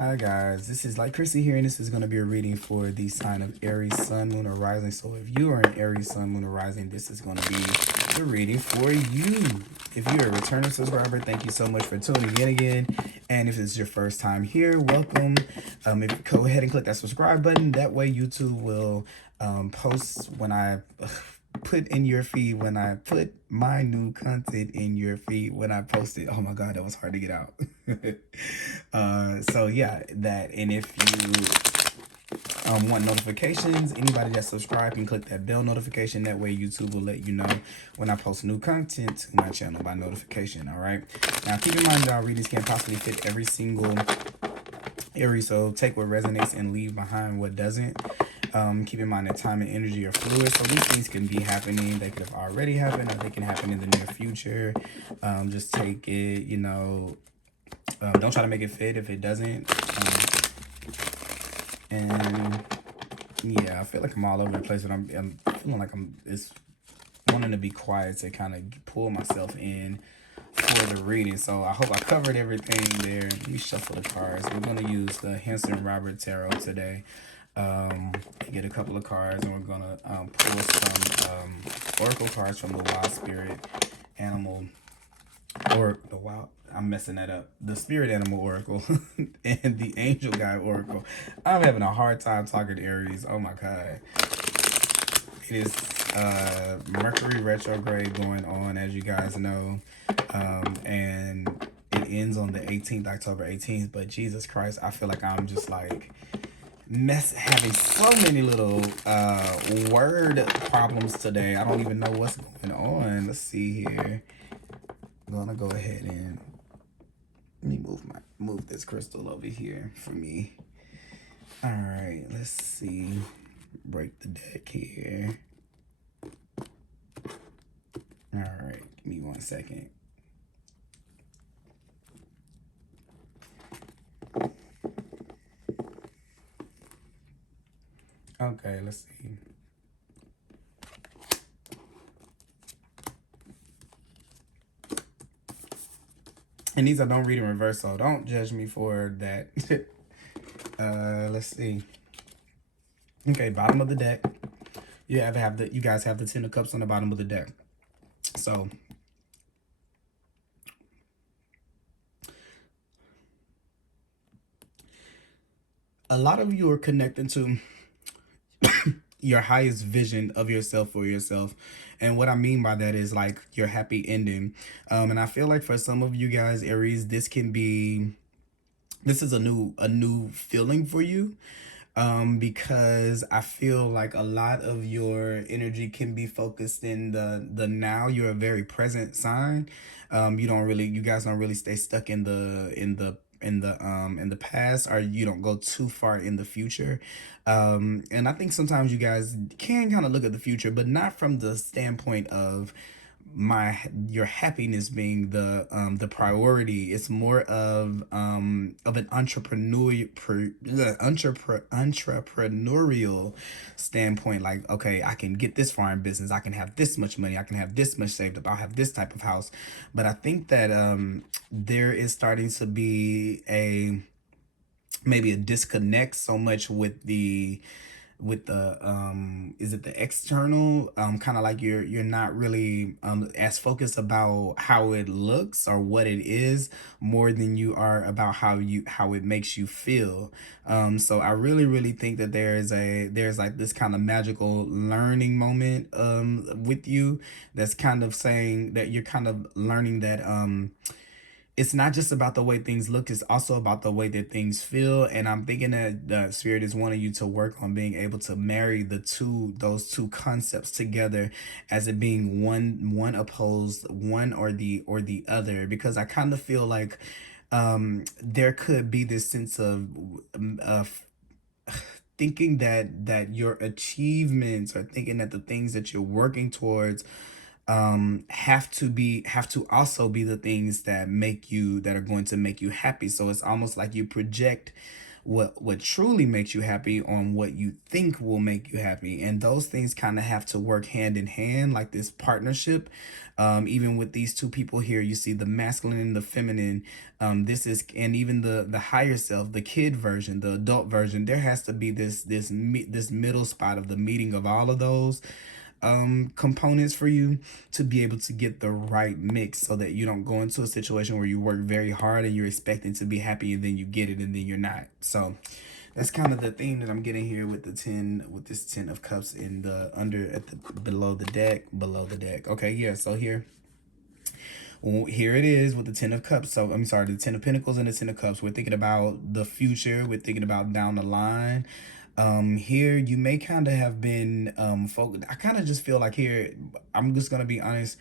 Hi guys, this is like Chrissy here, and this is going to be a reading for the sign of Aries, Sun, Moon, or Rising. So if you are an Aries, Sun, Moon, or Rising, this is going to be the reading for you. If you're a returning subscriber, thank you so much for tuning in again. And if it's your first time here, welcome. Go ahead and click that subscribe button. That way YouTube will post when I put in your feed, when I put my new content in your feed, when I post it. Oh my god, that was hard to get out. So yeah, that. And if you want notifications, anybody that subscribed can click that bell notification. That way YouTube will let you know when I post new content to my channel by notification. All right, now keep in mind that our readings can't possibly fit every single Aries, so take what resonates and leave behind what doesn't. Keep in mind that time and energy are fluid, so these things can be happening. They could have already happened, or they can happen in the near future. Just take it, you know. Don't try to make it fit if it doesn't. And yeah, I feel like I'm all over the place, but I'm feeling like it's wanting to be quiet to kind of pull myself in for the reading. So I hope I covered everything there. Let me shuffle the cards. We're going to use the Henson Robert Tarot today. Get a couple of cards, and we're going to pull some oracle cards from the Wild Spirit Animal, or the Wild, I'm messing that up, the Spirit Animal Oracle and the Angel Guide Oracle. I'm having a hard time talking to Aries. Oh my god. It is Mercury retrograde going on, as you guys know, and it ends on the 18th, October 18th. But Jesus Christ, I feel like I'm just like having so many little word problems today. I don't even know what's going on. Let's see here. I'm gonna go ahead and let me move this crystal over here for me. All right, let's see. Break the deck here. All right, give me 1 second. Okay, let's see. And these I don't read in reverse, so don't judge me for that. Let's see. Okay, bottom of the deck. You guys have the Ten of Cups on the bottom of the deck. So a lot of you are connecting to your highest vision of yourself for yourself. And what I mean by that is like your happy ending. And I feel like for some of you guys, Aries, this is a new feeling for you. Because I feel like a lot of your energy can be focused in the now. You're a very present sign. You guys don't really stay stuck in the past, or you don't go too far in the future. And I think sometimes you guys can kind of look at the future, but not from the standpoint of your happiness being the priority. It's more of an entrepreneurial standpoint. Like, okay, I can get this far in business, I can have this much money, I can have this much saved up, I'll have this type of house. But I think that there is starting to be maybe a disconnect so much with the is it the external, kind of like you're not really as focused about how it looks or what it is, more than you are about how it makes you feel. So I really think that there's like this kind of magical learning moment with you, that's kind of saying that you're kind of learning that it's not just about the way things look, it's also about the way that things feel. And I'm thinking that the Spirit is wanting you to work on being able to marry those two concepts together, as it being one opposed, one or the other. Because I kind of feel like there could be this sense of thinking that your achievements, or thinking that the things that you're working towards have to also be the things that are going to make you happy. So it's almost like you project what truly makes you happy on what you think will make you happy. And those things kind of have to work hand in hand, like this partnership. Even with these two people here, you see the masculine and the feminine. This is, and even the higher self, the kid version, the adult version. There has to be this middle spot of the meeting of all of those components for you to be able to get the right mix, so that you don't go into a situation where you work very hard and you're expecting to be happy and then you get it and then you're not. So that's kind of the theme that I'm getting here with the 10, with this 10 of cups in the under at the below the deck. Okay, yeah, so here it is with the 10 of cups. So I'm sorry, the 10 of pentacles and the 10 of cups. We're thinking about the future, we're thinking about down the line. Here you may kind of have been focused. I kind of just feel like here, I'm just gonna be honest,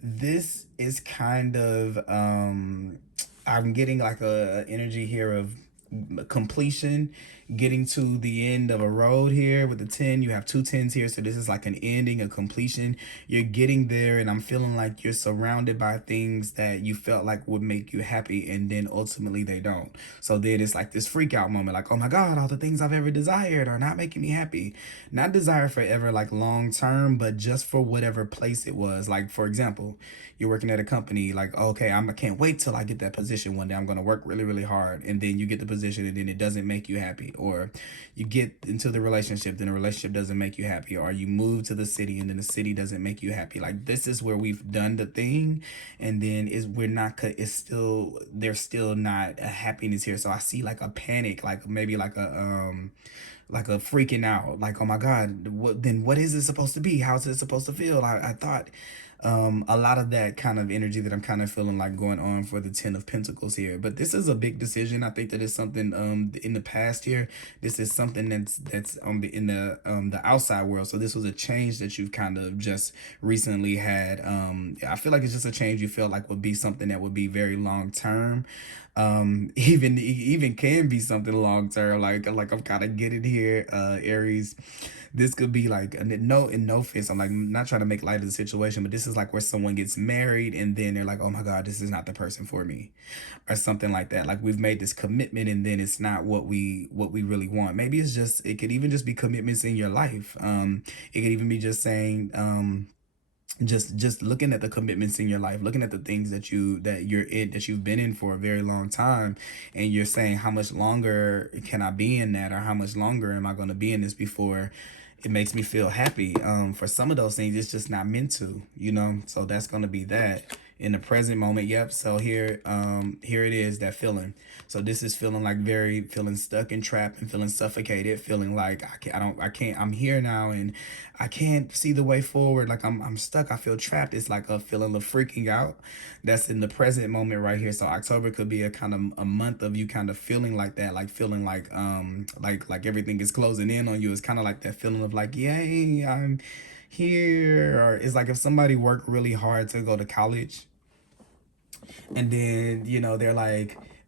this is kind of I'm getting like a energy here of completion, getting to the end of a road here with the 10. You have two tens here, so this is like an ending, a completion. You're getting there, and I'm feeling like you're surrounded by things that you felt like would make you happy, and then ultimately they don't. So then it's like this freak out moment, like, oh my god, all the things I've ever desired are not making me happy. Not desire forever, like long term, but just for whatever place it was. Like, for example, you're working at a company, like, okay, I can't wait till I get that position one day. I'm going to work really, really hard. And then you get the position and then it doesn't make you happy. Or you get into the relationship, then the relationship doesn't make you happy. Or you move to the city and then the city doesn't make you happy. Like, this is where we've done the thing. And then it's still, there's still not a happiness here. So I see like a panic, like maybe like a freaking out, like, oh my god, what is it supposed to be? How's it supposed to feel? I thought a lot of that kind of energy that I'm kind of feeling like going on for the 10 of pentacles here. But this is a big decision. I think that it's something in the past here. This is something that's in the outside world. So this was a change that you've kind of just recently had. I feel like it's just a change you felt like would be something that would be very long term. Even can be something long term, like I'm kind of getting here, Aries. This could be like no offense, I'm like not trying to make light of the situation, but this is like where someone gets married and then they're like, oh my god, this is not the person for me, or something like that. Like, we've made this commitment and then it's not what we really want. Maybe it's just, it could even just be commitments in your life. It could even be just saying just looking at the commitments in your life, looking at the things that you've been in for a very long time, and you're saying, how much longer can I be in that, or how much longer am I going to be in this before it makes me feel happy? For some of those things, it's just not meant to, so that's going to be that in the present moment. Yep. So here it is, that feeling. So this is feeling like feeling stuck and trapped and feeling suffocated, feeling like I'm here now and I can't see the way forward. Like I'm stuck. I feel trapped. It's like a feeling of freaking out. That's in the present moment right here. So October could be a kind of a month of you kind of feeling like that, like feeling like everything is closing in on you. It's kind of like that feeling of like, yay, I'm here. Or it's like if somebody worked really hard to go to college, and then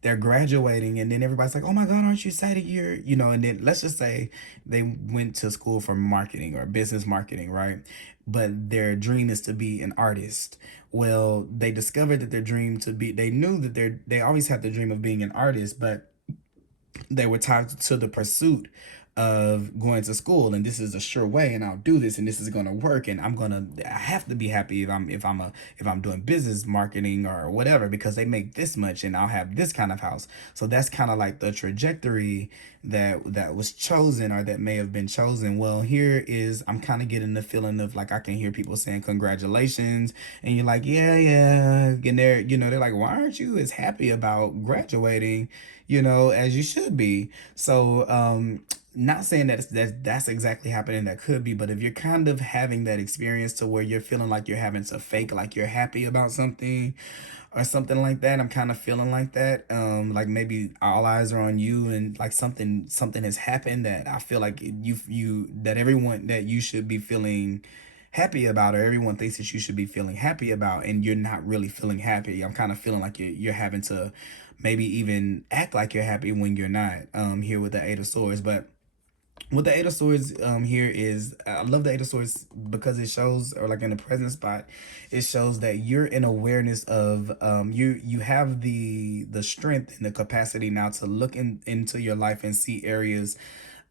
they're graduating, and then everybody's like, oh my god, aren't you excited? And then let's just say they went to school for marketing or business marketing, right? But their dream is to be an artist. Well, they discovered that they knew that they always had the dream of being an artist, but they were tied to the pursuit of going to school, and this is a sure way, and I'll do this, and this is going to work, and I have to be happy if I'm doing business marketing or whatever, because they make this much and I'll have this kind of house. So that's kind of like the trajectory that was chosen, or that may have been chosen. Well, here is, I'm kind of getting the feeling of like, I can hear people saying congratulations, and you're like, yeah, and they're like, why aren't you as happy about graduating as you should be? So not saying that's exactly happening, that could be, but if you're kind of having that experience to where you're feeling like you're having to fake like you're happy about something or something like that, I'm kind of feeling like that. Like maybe all eyes are on you, and like something has happened that I feel like that everyone, that you should be feeling happy about, or everyone thinks that you should be feeling happy about, and you're not really feeling happy. I'm kind of feeling like you're having to maybe even act like you're happy when you're not, here with the 8 of Swords. But What the Eight of Swords here is, I love the Eight of Swords because it shows, or like in the present spot, it shows that you're in awareness of you have the strength and the capacity now to look into your life and see areas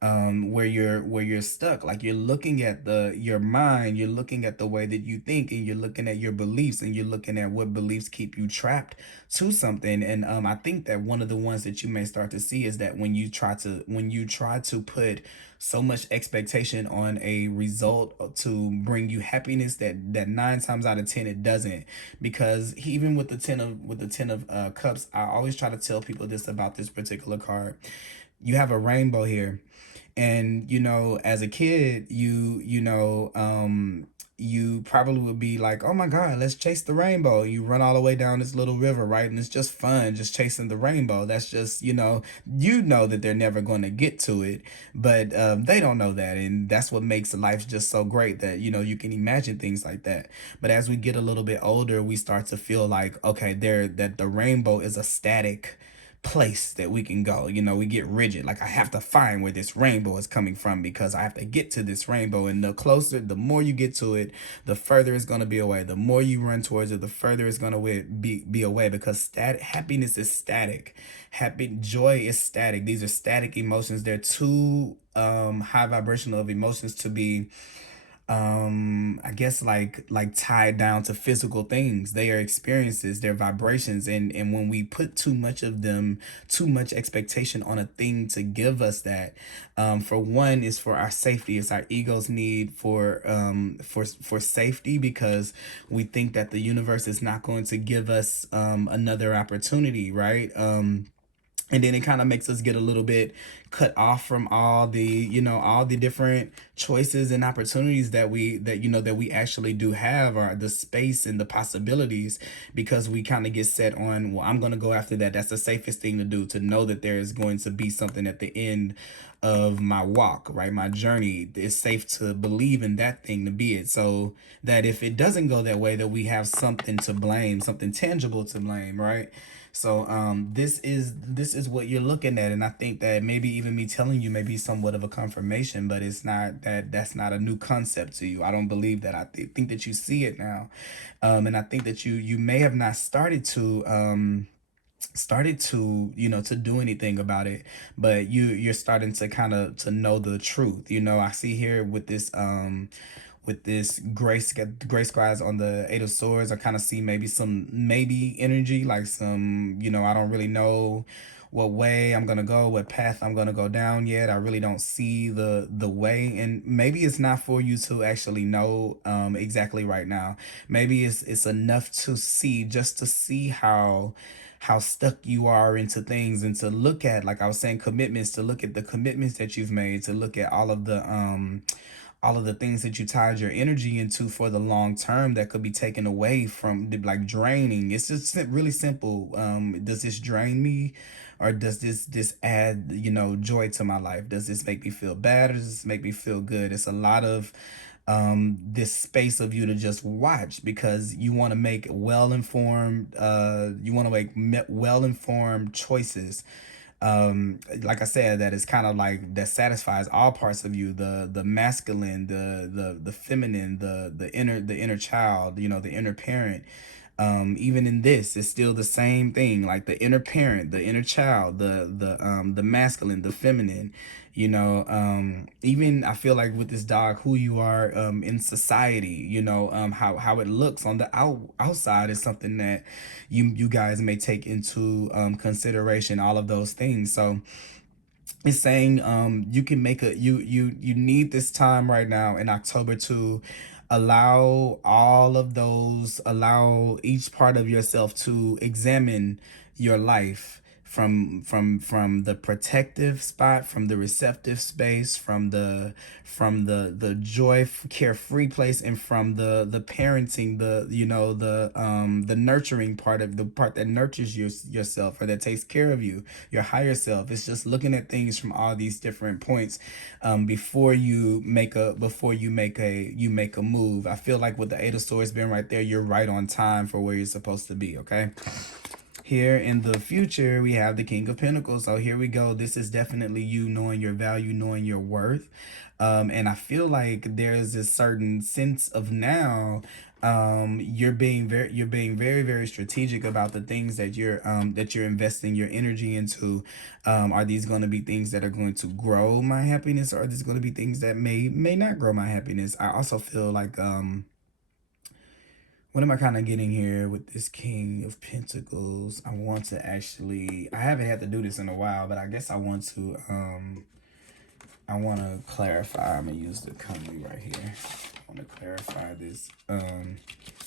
where you're stuck. Like you're looking at your mind, you're looking at the way that you think, and you're looking at your beliefs, and you're looking at what beliefs keep you trapped to something. And I think that one of the ones that you may start to see is that when you try to put so much expectation on a result to bring you happiness, that 9 times out of 10 it doesn't. Because even with the 10 of cups, I always try to tell people this about this particular card. You have a rainbow here, and as a kid, you probably would be like, oh my god, let's chase the rainbow. You run all the way down this little river, right? And it's just fun just chasing the rainbow. That's just, that they're never going to get to it, but they don't know that. And that's what makes life just so great, that you can imagine things like that. But as we get a little bit older, we start to feel like, okay, that the rainbow is a static place that we can go. We get rigid. Like, I have to find where this rainbow is coming from, because I have to get to this rainbow. And the more you get to it, the further it's going to be away. The more you run towards it, the further it's going to be away, because happiness is static. Joy is static. These are static emotions. They're too high vibrational of emotions to be I guess like tied down to physical things. They are experiences, they're vibrations. And when we put too much of them, too much expectation on a thing to give us that, for one, is for our safety. It's our ego's need for safety, because we think that the universe is not going to give us another opportunity, right? And then it kind of makes us get a little bit cut off from all the different choices and opportunities that we actually do have, or the space and the possibilities, because we kind of get set on, well, I'm going to go after that. That's the safest thing to do, to know that there is going to be something at the end of my walk, right? My journey. It's safe to believe in that thing to be it, so that if it doesn't go that way, that we have something to blame, something tangible to blame, right? So this is what you're looking at. And I think that maybe even me telling you may be somewhat of a confirmation, but it's not that's not a new concept to you. I don't believe that. I think that you see it now. And I think that you may have not started to to do anything about it, but you're starting to kind of to know the truth. I see here with this gray skies on the Eight of Swords, I kind of see maybe some maybe energy, like some, I don't really know what way I'm gonna go, what path I'm gonna go down yet. I really don't see the way, and maybe it's not for you to actually know exactly right now. Maybe it's enough to see, just to see how stuck you are into things, and to look at, like I was saying, commitments, to look at the commitments that you've made, to look at all of the things that you tied your energy into for the long term, that could be taken away from, like, draining. It's just really simple. Does this drain me, or does this add joy to my life? Does this make me feel bad, or does this make me feel good? It's a lot of this space of you to just watch, because you want to make well informed choices. Like I said, that is kind of like that satisfies all parts of you, the masculine, the feminine, the inner child, the inner parent. Even in this, it's still the same thing, like the inner parent, the inner child, the masculine, the feminine. Even I feel like with this dog, who you are in society, how it looks on the outside is something that you guys may take into consideration, all of those things. So it's saying you can make you need this time right now in October to allow each part of yourself to examine your life from the protective spot, from the receptive space, from the joy carefree place, and from the parenting, the nurturing part, of the part that nurtures yourself, or that takes care of you, your higher self. It's just looking at things from all these different points before you make a move. I feel like with the Eight of Swords being right there, you're right on time for where you're supposed to be. Okay, Here in the future, we have the King of Pentacles. So here we go. This is definitely you knowing your value, knowing your worth. And I feel like there's a certain sense of now you're being very very strategic about the things that you're investing your energy into. Are these going to be things that are going to grow my happiness, or are these going to be things that may not grow my happiness? I also feel like what am I kind of getting here with this King of Pentacles? I want to actually, I haven't had to do this in a while, but I guess I want to clarify. I'm gonna use the comely right here. I want to clarify this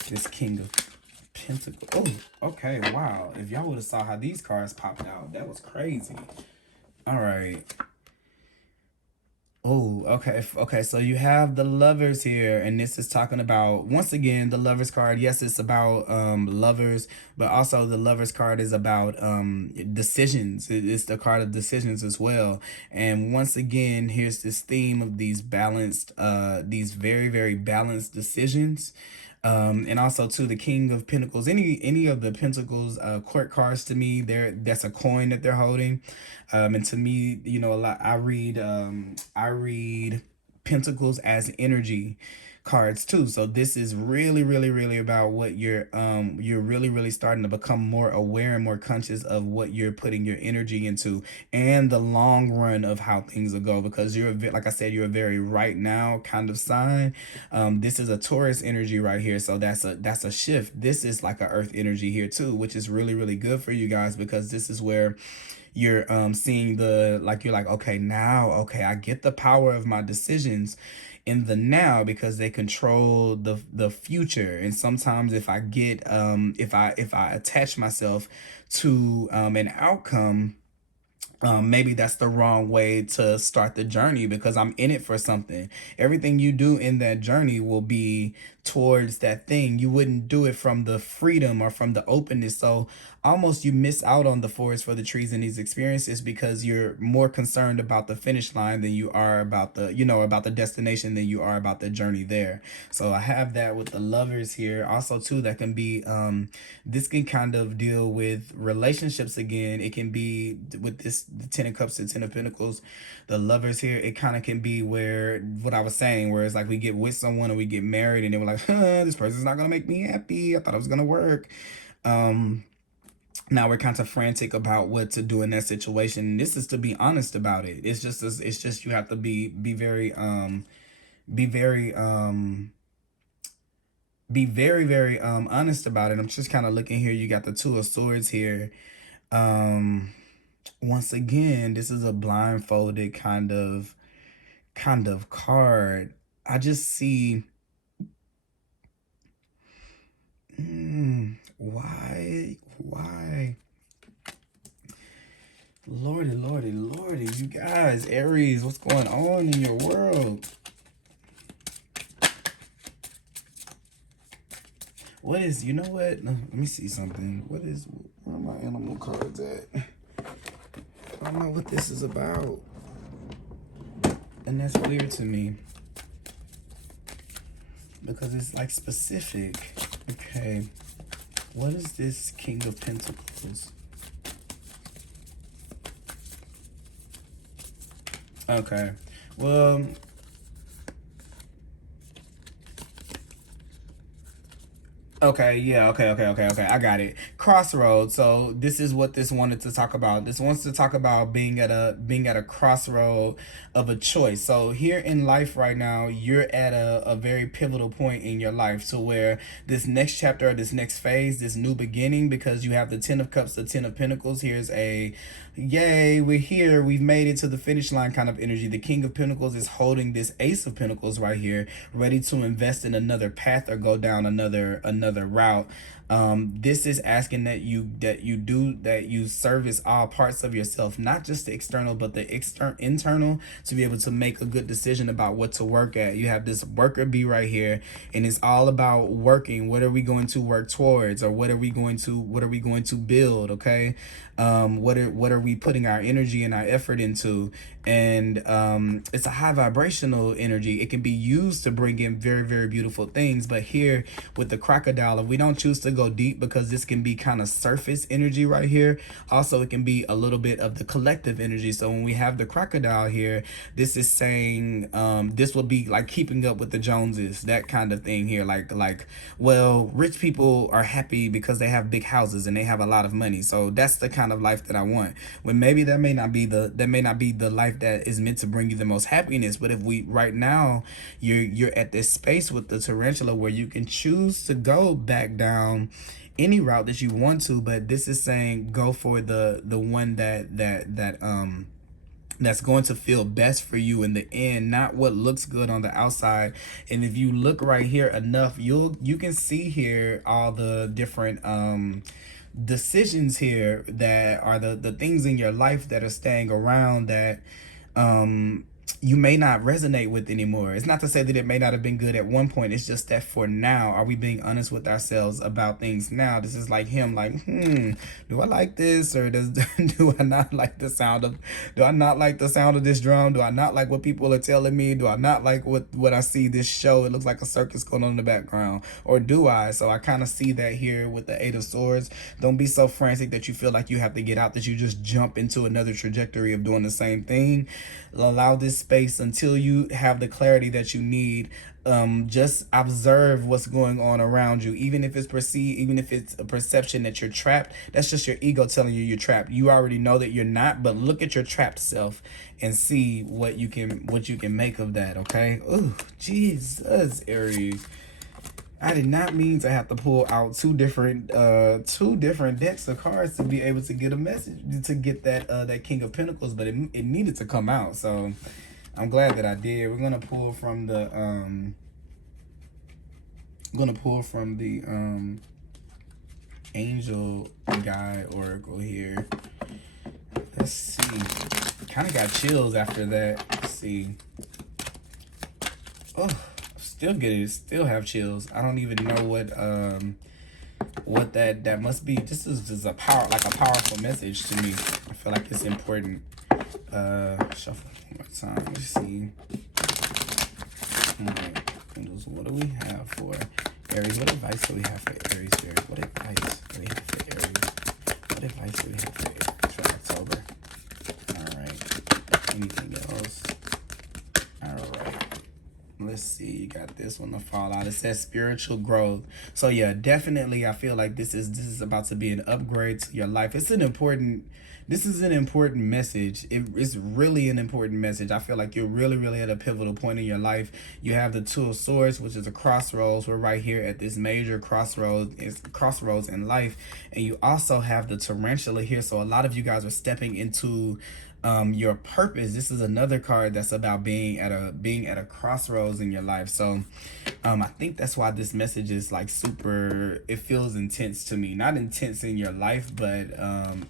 this King of Pentacles. Oh, okay, wow. If y'all would have saw how these cards popped out, that was crazy. All right. Oh, okay. Okay, so you have the lovers here, and this is talking about, once again, the lovers card. Yes, it's about lovers, but also the lovers card is about decisions. It's the card of decisions as well. And once again, here's this theme of these very, very balanced decisions. And also to the King of Pentacles, any of the Pentacles court cards, to me, that's a coin that they're holding. And to me, you know, a lot, I read Pentacles as energy cards too. So this is really really really about what you're really really starting to become more aware and more conscious of what you're putting your energy into, and the long run of how things will go, because you're like I said, you're a very right now kind of sign. This is a Taurus energy right here, so that's a shift. This is like a earth energy here too, which is really really good for you guys, because this is where you're seeing you're like, okay, now, okay, I get the power of my decisions in the now, because they control the future. And sometimes if I get if I attach myself to an outcome, maybe that's the wrong way to start the journey, because I'm in it for something. Everything you do in that journey will be towards that thing. You wouldn't do it from the freedom or from the openness. So almost you miss out on the forest for the trees in these experiences, because you're more concerned about the finish line than you are about the, you know, about the destination than you are about the journey there. So I have that with the lovers here. Also too, that can be this can kind of deal with relationships again. It can be with this, the Ten of Cups, the Ten of Pentacles, the lovers here. It kind of can be where, what I was saying, where it's like we get with someone and we get married and they were like, huh, this person's not gonna make me happy. I thought it was gonna work. Now we're kind of frantic about what to do in that situation. This is to be honest about it. It's just you have to be very be very honest about it. I'm just kind of looking here. You got the Two of Swords here. Once again, this is a blindfolded kind of card. I just see why lordy, you guys, Aries, what's going on in your world? What is, you know what? No, let me see something. Where are my animal cards at? I don't know what this is about. And that's weird to me, because it's like specific. Okay. What is this King of Pentacles? Okay. Well, okay, yeah, okay. I got it. Crossroads. So this is what this wanted to talk about. This wants to talk about being at a crossroad of a choice. So here in life right now, you're at a very pivotal point in your life, to where this next chapter, or this next phase, this new beginning, because you have the Ten of Cups, the Ten of Pentacles. Here's a yay, we're here, we've made it to the finish line kind of energy. The King of Pentacles is holding this Ace of Pentacles right here, ready to invest in another path or go down another route. This is asking that you service all parts of yourself, not just the external but the internal, to be able to make a good decision about what to work at. You have this worker bee right here, and it's all about working. What are we going to work towards, or what are we going to build? Okay. What are we putting our energy and our effort into? And it's a high vibrational energy. It can be used to bring in very very beautiful things, but here with the crocodile, if we don't choose to go go deep because this can be kind of surface energy right here. Also, it can be a little bit of the collective energy. So when we have the crocodile here, this is saying this will be like keeping up with the Joneses, that kind of thing here. Like, well, rich people are happy because they have big houses and they have a lot of money. So that's the kind of life that I want. When maybe that may not be the life that is meant to bring you the most happiness. But if we right now you're at this space with the tarantula where you can choose to go back down any route that you want to, but this is saying go for the one that's going to feel best for you in the end, not what looks good on the outside. And if you look right here enough, you can see here all the different decisions here that are the things in your life that are staying around that you may not resonate with anymore. It's not to say that it may not have been good at one point. It's just that for now, are we being honest with ourselves about things now? This is like him, like, do I like this, or do I not like the sound of this drum? Do I not like what people are telling me? Do I not like what I see this show? It looks like a circus going on in the background, or do I? So I kind of see that here with the Eight of Swords. Don't be so frantic that you feel like you have to get out, that you just jump into another trajectory of doing the same thing. Allow this space until you have the clarity that you need. Just observe what's going on around you. Even if it's a perception that you're trapped, that's just your ego telling you you're trapped. You already know that you're not, but look at your trapped self and see what you can make of that. Okay. Oh, Jesus, Aries. I did not mean to have to pull out two different decks of cards to be able to get a message, to get that King of Pentacles, but it needed to come out. So I'm glad that I did. We're gonna pull from the Angel Guide Oracle here. Let's see. Kind of got chills after that. Let's see. Oh. Still have chills. I don't even know what that must be. This is just a powerful message to me. I feel like it's important. Shuffle one more time. Let's see. Alright, what do we have for Aries? What advice do we have for Aries here? What advice do we have for Aries? What advice do we have for October? Alright. Anything else? Alright. Let's see, you got this one to fall out. It says spiritual growth. So yeah, definitely I feel like this is about to be an upgrade to your life. This is an important message. It's really an important message. I feel like you're really at a pivotal point in your life. You have the Two of Swords, which is a crossroads. We're right here at this major crossroads in life. And you also have the tarantula here. So a lot of you guys are stepping into your purpose. This is another card that's about being at a crossroads in your life. So I think that's why this message is like super, it feels intense to me. Not intense in your life, but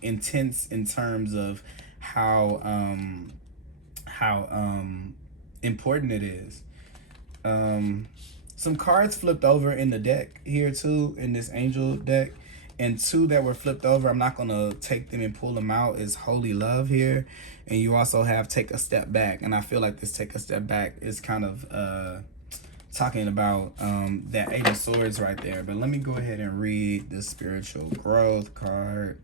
intense in terms of how important it is. Some cards flipped over in the deck here too, in this angel deck. And two that were flipped over, I'm not going to take them and pull them out, is Holy Love here. And you also have Take a Step Back. And I feel like this Take a Step Back is kind of talking about that Eight of Swords right there. But let me go ahead and read the Spiritual Growth card.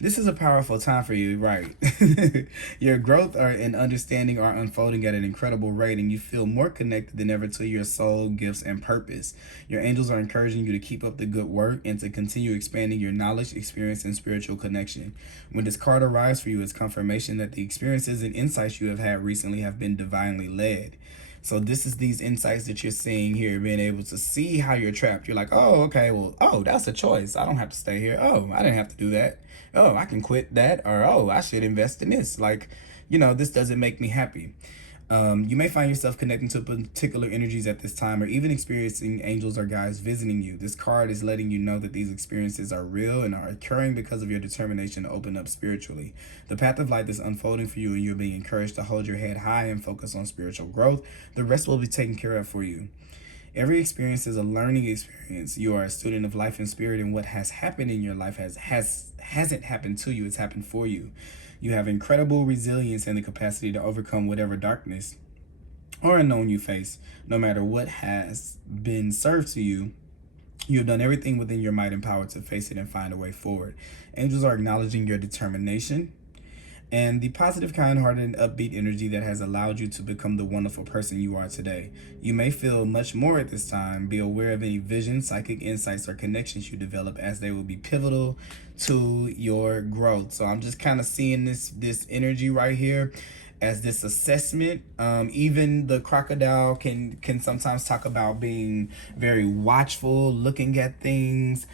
This is a powerful time for you, right? Your growth and understanding are unfolding at an incredible rate, and you feel more connected than ever to your soul, gifts, and purpose. Your angels are encouraging you to keep up the good work and to continue expanding your knowledge, experience, and spiritual connection. When this card arrives for you, it's confirmation that the experiences and insights you have had recently have been divinely led. So this is these insights that you're seeing here, being able to see how you're trapped. You're like, oh, okay, well, oh, that's a choice. I don't have to stay here. Oh, I didn't have to do that. Oh, I can quit that. Or, oh, I should invest in this. Like, you know, this doesn't make me happy. You may find yourself connecting to particular energies at this time, or even experiencing angels or guides visiting you. This card is letting you know that these experiences are real and are occurring because of your determination to open up spiritually. The path of light is unfolding for you, and you're being encouraged to hold your head high and focus on spiritual growth. The rest will be taken care of for you. Every experience is a learning experience. You are a student of life and spirit, and what has happened in your life hasn't happened to you, it's happened for you. You have incredible resilience and the capacity to overcome whatever darkness or unknown you face. No matter what has been served to you, you have done everything within your might and power to face it and find a way forward. Angels are acknowledging your determination and the positive, kind-hearted, and upbeat energy that has allowed you to become the wonderful person you are today. You may feel much more at this time. Be aware of any visions, psychic insights, or connections you develop, as they will be pivotal to your growth. So I'm just kind of seeing this energy right here as this assessment. Even the crocodile can sometimes talk about being very watchful, looking at things.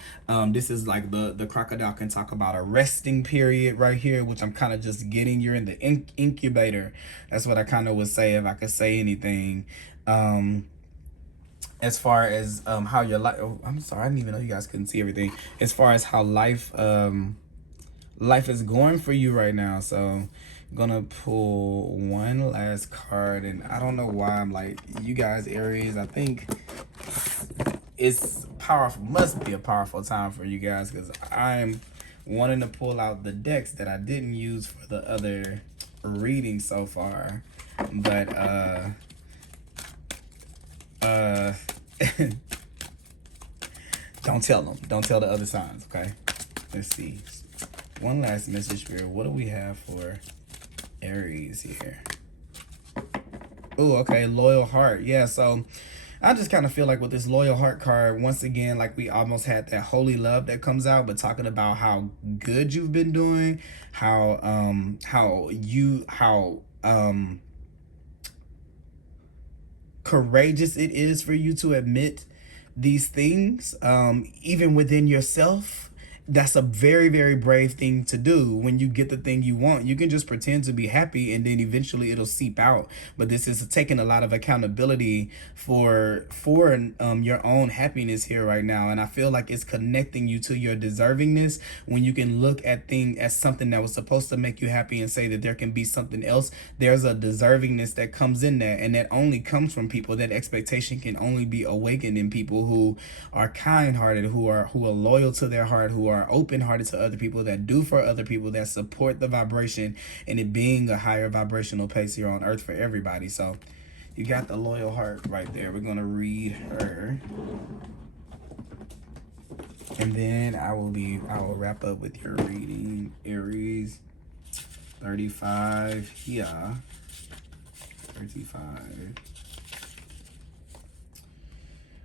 This is like the crocodile can talk about a resting period right here, which I'm kind of just getting. You're in the incubator. That's what I kind of would say if I could say anything. As far as how your life, oh, I'm sorry, I didn't even know you guys couldn't see everything. As far as how life is going for you right now. So I'm gonna pull one last card, and I don't know why I'm like, you guys, Aries, I think it's powerful, must be a powerful time for you guys, because I'm wanting to pull out the decks that I didn't use for the other reading so far. But don't tell them, don't tell the other signs, okay? Let's see. One last message here. What do we have for Aries here? Oh, okay, loyal heart. Yeah, so I just kind of feel like with this loyal heart card, once again, like we almost had that holy love that comes out, but talking about how good you've been doing, how courageous it is for you to admit these things, even within yourself. That's a very, very brave thing to do. When you get the thing you want, you can just pretend to be happy and then eventually it'll seep out. But this is taking a lot of accountability for your own happiness here right now. And I feel like it's connecting you to your deservingness when you can look at things as something that was supposed to make you happy and say that there can be something else. There's a deservingness that comes in there, and that only comes from people. That expectation can only be awakened in people who are kind-hearted, who are loyal to their heart, who are open-hearted to other people, that do for other people, that support the vibration and it being a higher vibrational pace here on earth for everybody. So you got the loyal heart right there. We're gonna read her, and then I will wrap up with your reading, Aries. 35 here. 35.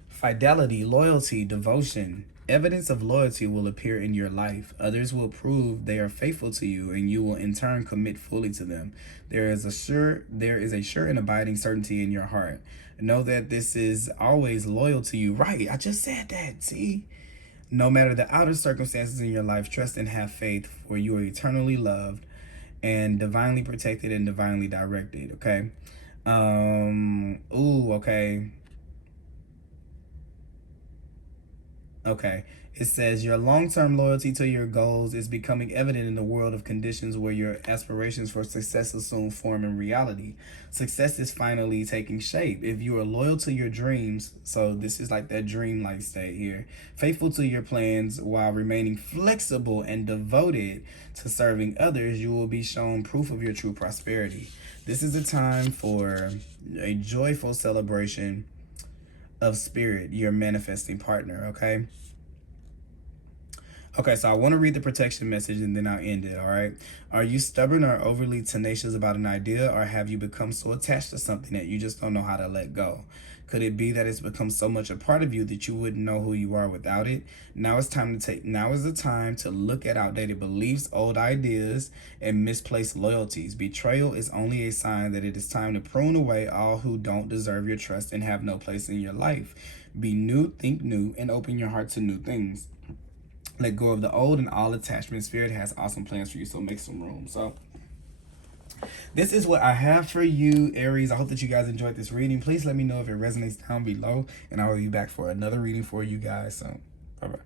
Fidelity, loyalty, devotion. Evidence of loyalty will appear in your life. Others will prove they are faithful to you, and you will in turn commit fully to them. There is a sure and abiding certainty in your heart. Know that this is always loyal to you. Right, I just said that, see? No matter the outer circumstances in your life, trust and have faith, for you are eternally loved and divinely protected and divinely directed, okay? Okay. Okay, it says your long-term loyalty to your goals is becoming evident in the world of conditions where your aspirations for success will soon form in reality. Success is finally taking shape. If you are loyal to your dreams, so this is like that dream-like state here, faithful to your plans while remaining flexible and devoted to serving others, you will be shown proof of your true prosperity. This is a time for a joyful celebration of spirit, your manifesting partner, okay? Okay, so I want to read the protection message and then I'll end it, all right? Are you stubborn or overly tenacious about an idea, or have you become so attached to something that you just don't know how to let go? Could it be that it's become so much a part of you that you wouldn't know who you are without it? Now is the time to look at outdated beliefs, old ideas, and misplaced loyalties. Betrayal is only a sign that it is time to prune away all who don't deserve your trust and have no place in your life. Be new, think new, and open your heart to new things. Let go of the old and all attachment. Spirit has awesome plans for you, so make some room. So this is what I have for you, Aries. I hope that you guys enjoyed this reading. Please let me know if it resonates down below, and I will be back for another reading for you guys. So, bye-bye.